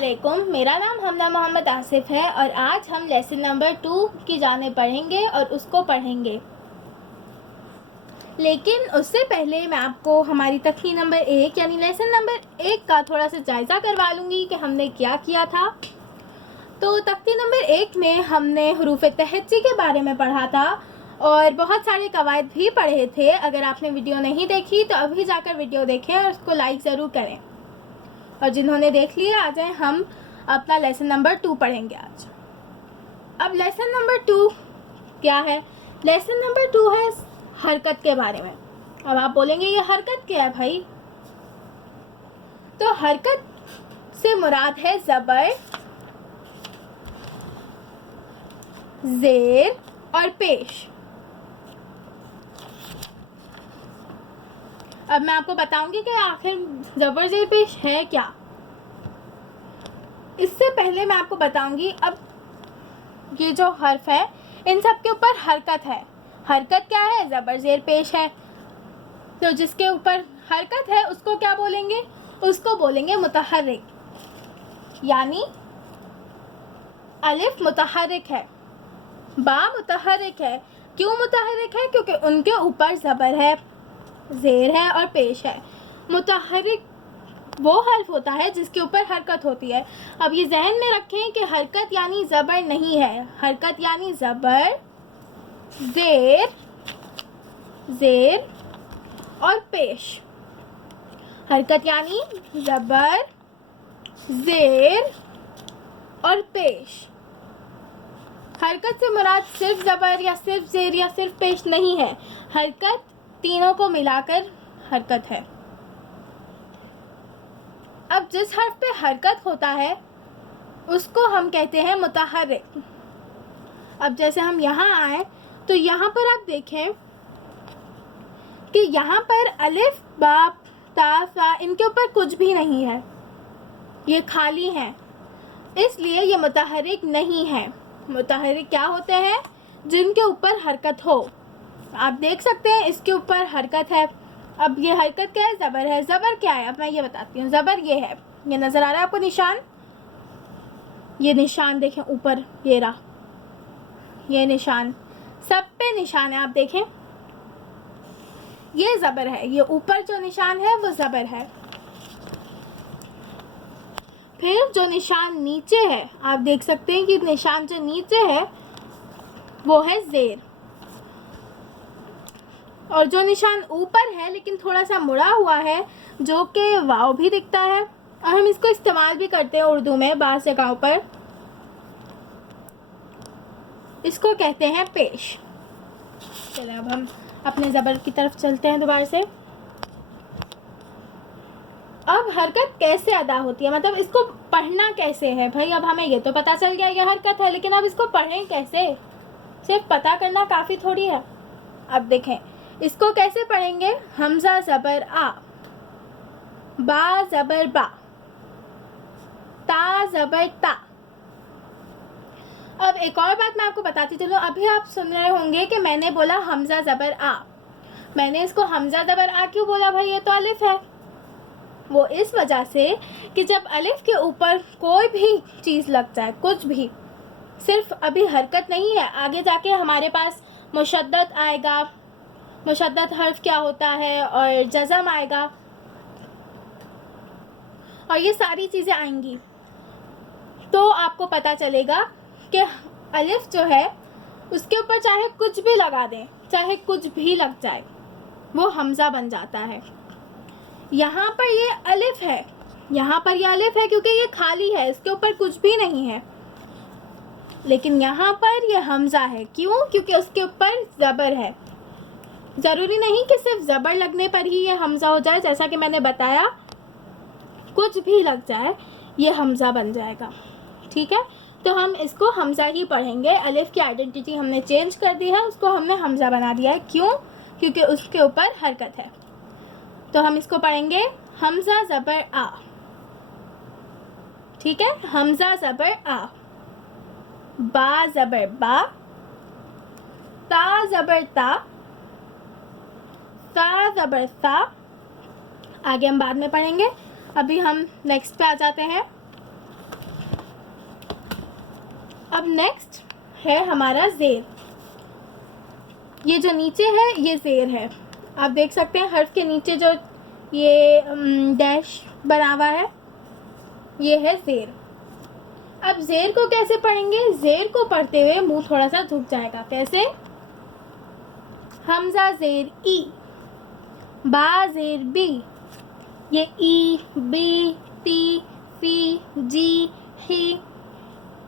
अस्सलामुअलैकुम, मेरा नाम हमना मोहम्मद आसिफ है और आज हम लेसन नंबर 2 की जाने पढ़ेंगे और उसको पढ़ेंगे। लेकिन उससे पहले मैं आपको हमारी तकनीक नंबर 1 यानी लेसन नंबर 1 का थोड़ा सा जायज़ा करवा लूँगी कि हमने क्या किया था। तो तकनीक नंबर 1 में हमने हरूफ तहज्जी के बारे में पढ़ा था और बहुत सारे कवायद भी पढ़े थे। अगर आपने वीडियो नहीं देखी तो अभी जाकर वीडियो देखें और उसको लाइक ज़रूर करें, और जिन्होंने देख लिया आ जाए, हम अपना लेसन नंबर 2 पढ़ेंगे आज। अब लेसन नंबर 2 क्या है? लेसन नंबर 2 है हरकत के बारे में। अब आप बोलेंगे ये हरकत क्या है भाई? तो हरकत से मुराद है ज़बर, ज़ेर और पेश। अब मैं आपको बताऊंगी कि आखिर ज़बर ज़ेर पेश है क्या। इससे पहले मैं आपको बताऊंगी, अब ये जो हर्फ है इन सब के ऊपर हरकत है। हरकत क्या है? ज़बर ज़ेर पेश है। तो जिसके ऊपर हरकत है उसको क्या बोलेंगे? उसको बोलेंगे मुतहर्रिक, यानी अलिफ मुतहर्रिक है, बा मुतहर्रिक है। क्यों मुतहर्रिक है? क्योंकि उनके ऊपर ज़बर है, ज़ेर है और पेश है। मुतहर्रिक वो हर्फ होता है जिसके ऊपर हरकत होती है। अब ये जहन में रखें कि हरकत यानी ज़बर नहीं है। हरकत यानी ज़बर, ज़ेर, ज़ेर और पेश। हरकत यानी ज़बर, ज़ेर और पेश। हरकत से मुराद सिर्फ ज़बर या सिर्फ ज़ेर या सिर्फ पेश नहीं है। हरकत तीनों को मिलाकर हरकत है। अब जिस हर्फ पे हरकत होता है उसको हम कहते हैं मुतहर्रिक। अब जैसे हम यहाँ आए तो यहाँ पर आप देखें कि यहाँ पर अलिफ, बा, ता, सा इनके ऊपर कुछ भी नहीं है, ये खाली हैं, इसलिए ये मुतहर्रिक नहीं है। मुतहर्रिक क्या होते हैं? जिनके ऊपर हरकत हो। आप देख सकते हैं इसके ऊपर हरकत है। अब ये हरकत क्या है? ज़बर है। ज़बर क्या है? अब मैं ये बताती हूँ। ज़बर ये है, ये नज़र आ रहा है आपको निशान? ये निशान देखें ऊपर, ये रहा, ये निशान, सब पे निशान है, आप देखें, ये ज़बर है। ये ऊपर जो निशान है वो ज़बर है। फिर जो निशान नीचे है, आप देख सकते हैं कि निशान जो नीचे है वो है ज़ेर, और जो निशान ऊपर है लेकिन थोड़ा सा मुड़ा हुआ है, जो कि वाव भी दिखता है और हम इसको इस्तेमाल भी करते हैं उर्दू में बाज़ जगहों पर, इसको कहते हैं पेश। चलिए अब हम अपने ज़बर की तरफ चलते हैं दोबारा से। अब हरकत कैसे अदा होती है, मतलब इसको पढ़ना कैसे है भाई? अब हमें ये तो पता चल गया ये हरकत है, लेकिन अब इसको पढ़ें कैसे? सिर्फ पता करना काफ़ी थोड़ी है। अब देखें इसको कैसे पढ़ेंगे। हमज़ा ज़बर आ, बा ज़बर बा, ता ज़बर ता। अब एक और बात मैं आपको बताती चलूँ। अभी आप सुन रहे होंगे कि मैंने बोला हमज़ा ज़बर आ। मैंने इसको हमज़ा ज़बर आ क्यों बोला भाई? ये तो अलिफ है। वो इस वजह से कि जब अलिफ के ऊपर कोई भी चीज़ लग जाए, कुछ भी, सिर्फ अभी हरकत नहीं है, आगे जाके हमारे पास मुशद्दद आएगा। मुशद्दद हर्फ क्या होता है, और जज़म आएगा, और ये सारी चीज़ें आएंगी, तो आपको पता चलेगा कि अलिफ जो है उसके ऊपर चाहे कुछ भी लगा दें, चाहे कुछ भी लग जाए, वो हमज़ा बन जाता है। यहाँ पर ये अलिफ है, यहाँ पर ये अलिफ है क्योंकि ये खाली है, इसके ऊपर कुछ भी नहीं है, लेकिन यहाँ पर ये हमज़ा है। क्यों? क्योंकि उसके ऊपर ज़बर है। ज़रूरी नहीं कि सिर्फ ज़बर लगने पर ही ये हमज़ा हो जाए, जैसा कि मैंने बताया, कुछ भी लग जाए ये हमज़ा बन जाएगा। ठीक है, तो हम इसको हमज़ा ही पढ़ेंगे। अलिफ की आइडेंटिटी हमने चेंज कर दी है, उसको हमने हमज़ा बना दिया है। क्यों? क्योंकि उसके ऊपर हरकत है। तो हम इसको पढ़ेंगे हमज़ा ज़बर आ। ठीक है, हमज़ा ज़बर आ, बा ज़बर बा, ता ज़बर ता, सा ज़बर सा। आगे हम बाद में पढ़ेंगे, अभी हम नेक्स्ट पे आ जाते हैं। अब नेक्स्ट है हमारा ज़ेर। ये जो नीचे है ये ज़ेर है, आप देख सकते हैं हर्फ के नीचे जो ये डैश बना हुआ है ये है ज़ेर। अब ज़ेर को कैसे पढ़ेंगे? ज़ेर को पढ़ते हुए मुंह थोड़ा सा झुक जाएगा। कैसे? हमज़ा ज़ेर ई, बा ज़ेर बी, ये ई बी टी सी जी ही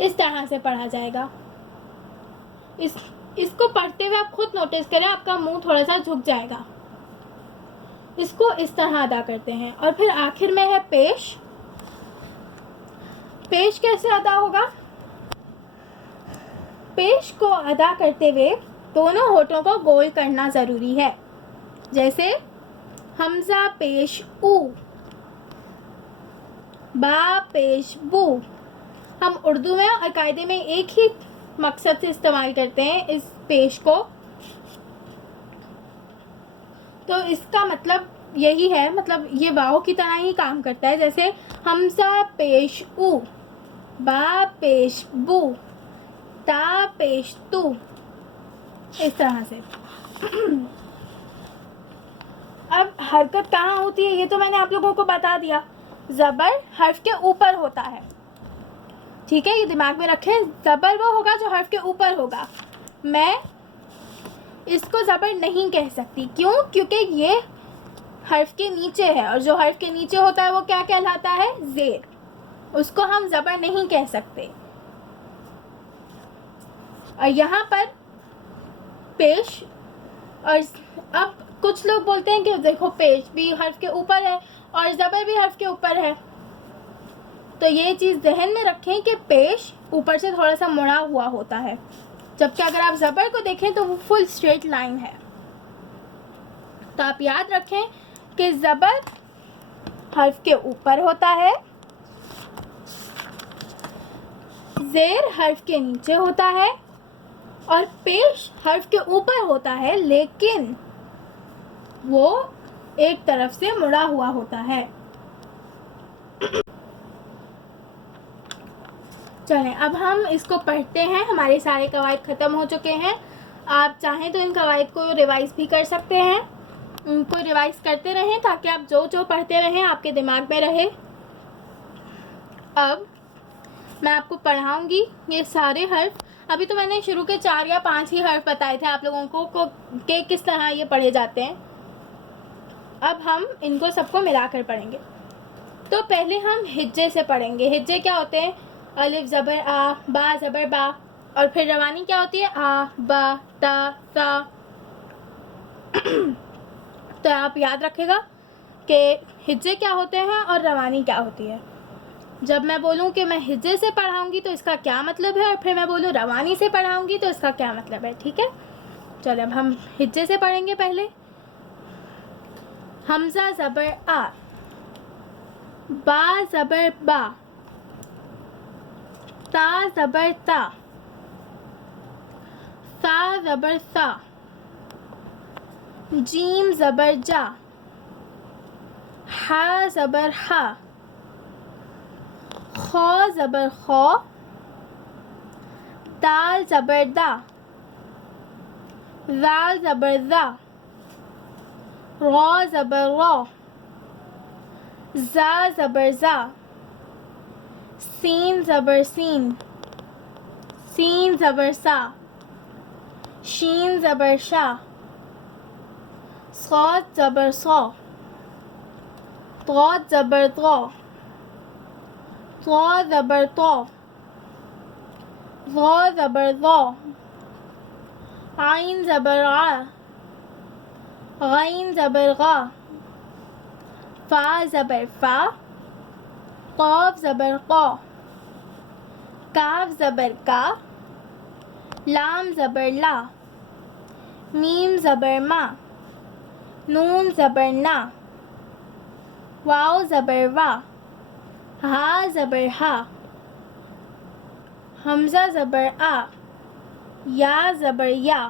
इस तरह से पढ़ा जाएगा। इसको पढ़ते हुए आप खुद नोटिस करें, आपका मुंह थोड़ा सा झुक जाएगा। इसको इस तरह अदा करते हैं। और फिर आखिर में है पेश। पेश कैसे अदा होगा? पेश को अदा करते हुए दोनों होठों को गोल करना ज़रूरी है। जैसे हमज़ा पेश ऊ, बा पेश बू। हम उर्दू में और कायदे में एक ही मकसद से इस्तेमाल करते हैं इस पेश को, तो इसका मतलब यही है, मतलब ये वाव की तरह ही काम करता है। जैसे हमज़ा पेश ऊ, बा पेश बू, ता पेश तू, इस तरह से। अब हरकत कहाँ होती है ये तो मैंने आप लोगों को बता दिया। ज़बर हर्फ के ऊपर होता है, ठीक है, ये दिमाग में रखें। ज़बर वो होगा जो हर्फ के ऊपर होगा। मैं इसको ज़बर नहीं कह सकती, क्यों? क्योंकि ये हर्फ के नीचे है, और जो हर्फ के नीचे होता है वो क्या कहलाता है? ज़ेर। उसको हम ज़बर नहीं कह सकते। और यहाँ पर पेश, और अब कुछ लोग बोलते हैं कि देखो पेश भी हर्फ के ऊपर है और ज़बर भी हर्फ के ऊपर है, तो ये चीज़ जहन में रखें कि पेश ऊपर से थोड़ा सा मुड़ा हुआ होता है, जबकि अगर आप ज़बर को देखें तो वो फुल स्ट्रेट लाइन है। तो आप याद रखें कि ज़बर हर्फ के ऊपर होता है, ज़ेर हर्फ के नीचे होता है, और पेश हर्फ के ऊपर होता है, लेकिन वो एक तरफ से मुड़ा हुआ होता है। चलें अब हम इसको पढ़ते हैं। हमारे सारे कवायद ख़त्म हो चुके हैं। आप चाहें तो इन कवायद को रिवाइज़ भी कर सकते हैं, उनको रिवाइज़ करते रहें ताकि आप जो जो पढ़ते रहें आपके दिमाग में रहे। अब मैं आपको पढ़ाऊँगी ये सारे हर्फ। अभी तो मैंने शुरू के 4 या 5 ही हर्फ बताए थे आप लोगों को कि किस तरह ये पढ़े जाते हैं। अब हम इनको सबको मिलाकर पढ़ेंगे। तो पहले हम हिज्जे से पढ़ेंगे। हिज्जे क्या होते हैं? अलिफ ज़बर आ, बा ज़बर बा, और फिर रवानी क्या होती है? आ बा ता सा। तो आप याद रखिएगा कि हिज्जे क्या होते हैं और रवानी क्या होती है। जब मैं बोलूँ कि मैं हिज्जे से पढ़ाऊँगी तो इसका क्या मतलब है, और फिर मैं बोलूँ रवानी से पढ़ाऊँगी तो इसका क्या मतलब है, ठीक है। चलो अब हम हिज्जे से पढ़ेंगे। पहले हमज़ा ज़बर आ, बा ज़बर बा, ता ज़बर ता, सा ज़बर सा, जीम ज़बर जा, हा ज़बर हा, खौ ज़बर खौ, दाल ज़बर दा, ज़ाल ज़बर ज़ा, रौ ज़बर रौ, ज़ा ज़बर ज़ा, सीन ज़बर सीन, सीन ज़बर सा, शीन ज़बर शा, सौद ज़बर सौ, तौद ज़बर तौ, तौ ज़बर तौ, ज़ौ ज़बर ज़ौ, आइन ज़बर आ, गैन ज़बर गा, फा ज़बर फा, क़ाफ ज़बर क़ा, काफ ज़बर का, लाम ज़बर ला, मीम ज़बर मा, नून ज़बर ना, वाव ज़बर वा, हा ज़बर हा, हमज़ा ज़बर आ, या ज़बर या।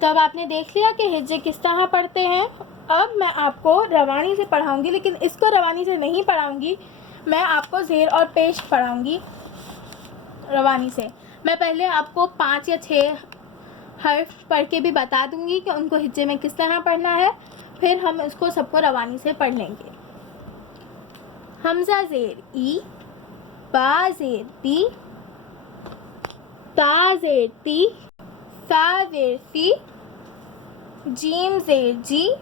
तो अब आपने देख लिया कि हिज्जे किस तरह पढ़ते हैं। अब मैं आपको रवानी से पढ़ाऊँगी, लेकिन इसको रवानी से नहीं पढ़ाऊँगी, मैं आपको ज़ेर और पेश पढ़ाऊँगी। रवानी से। मैं पहले आपको 5 या 6 हर्फ पढ़ के भी बता दूंगी कि उनको हिज्जे में किस तरह पढ़ना है, फिर हम इसको सबको रवानी से पढ़ लेंगे। हमज़ा ज़ेर ई, बा ज़ेर बी, ता ज़ेर ती, सा ज़ेर सी, जीम ज़ेर जी,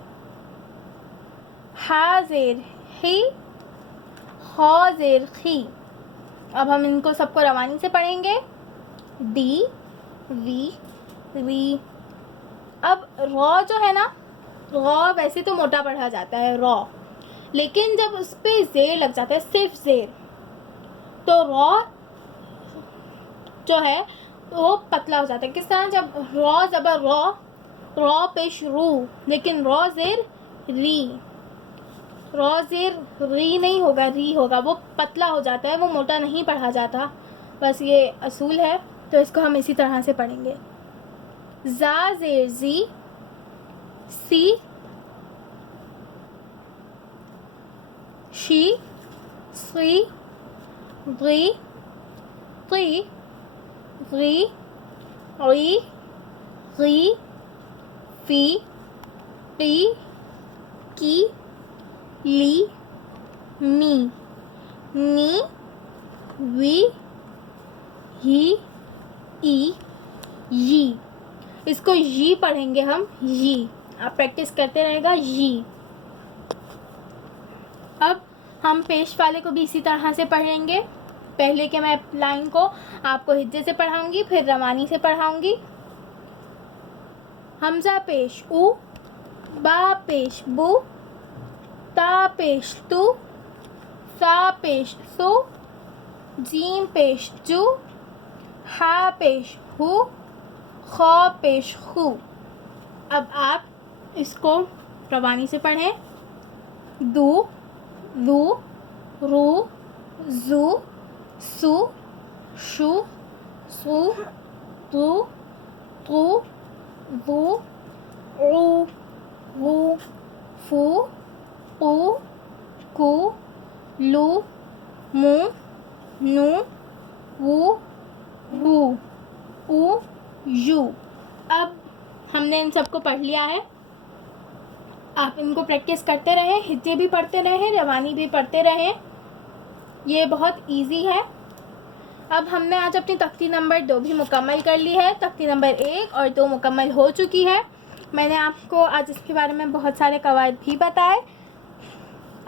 हा ज़ेर ही, खौ ज़ेर खी। अब हम इनको सबको रवानी से पढ़ेंगे। डी, वी, री। अब रॉ जो है ना, रॉ वैसे तो मोटा पढ़ा जाता है रॉ, लेकिन जब उस पर ज़ेर लग जाता है, सिर्फ ज़ेर, तो रॉ जो है वो पतला हो जाता है। किस तरह? जब रॉ ज़बर रॉ, रॉ पेश रू, लेकिन रॉ ज़ेर री, रॉ ज़ेर री नहीं होगा, री होगा, वो पतला हो जाता है, वो मोटा नहीं पढ़ा जाता। बस ये असूल है, तो इसको हम इसी तरह से पढ़ेंगे। ज़ा ज़ेर ज़ी, सी, शी, सी, गी, क़ी, ग़ी, ग़ी, ग़ी, फ़ी, क़ी, की, ली, मी, नी, वी, ही, ई, यी। इसको यी पढ़ेंगे हम, यी। आप प्रैक्टिस करते रहेगा, यी। अब हम पेश वाले को भी इसी तरह से पढ़ेंगे। पहले के मैं लाइन को आपको हिज्जे से पढ़ाऊंगी, फिर रवानी से पढ़ाऊंगी। हमज़ा पेश उ, बा पेश बु, ता पेश तु, सा पेश सु, जीम पेश जू, हा पेश हु, खौ पेश खू। अब आप इसको रवानी से पढ़ें। दू, लू, रू, जू, सु, शु, सु, तु, तु, वु, उ, वु, फु, उ, कु, लु, मु, नु, वु, वु, उ, यू। अब हमने इन सबको पढ़ लिया है। आप इनको प्रैक्टिस करते रहें, हिज्जे भी पढ़ते रहें, रवानी भी पढ़ते रहें। ये बहुत इजी है। अब हमने आज अपनी तख्ती नंबर 2 भी मुकम्मल कर ली है। तख्ती नंबर 1 और 2 मुकम्मल हो चुकी है। मैंने आपको आज इसके बारे में बहुत सारे कवायद भी बताए।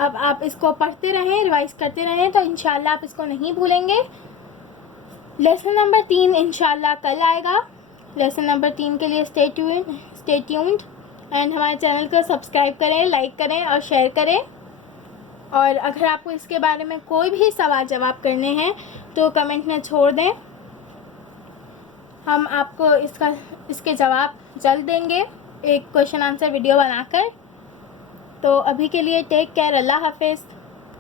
अब आप इसको पढ़ते रहें, रिवाइज़ करते रहें, तो इंशाल्लाह आप इसको नहीं भूलेंगे। लेसन नंबर 3 इंशाल्लाह कल आएगा। लेसन नंबर 3 के लिए स्टे ट्यून्ड एंड हमारे चैनल को सब्सक्राइब करें, लाइक करें और शेयर करें। और अगर आपको इसके बारे में कोई भी सवाल जवाब करने हैं तो कमेंट में छोड़ दें, हम आपको इसके जवाब जल्द देंगे एक क्वेश्चन आंसर वीडियो बनाकर। तो अभी के लिए टेक केयर, अल्लाह हाफ़िज़।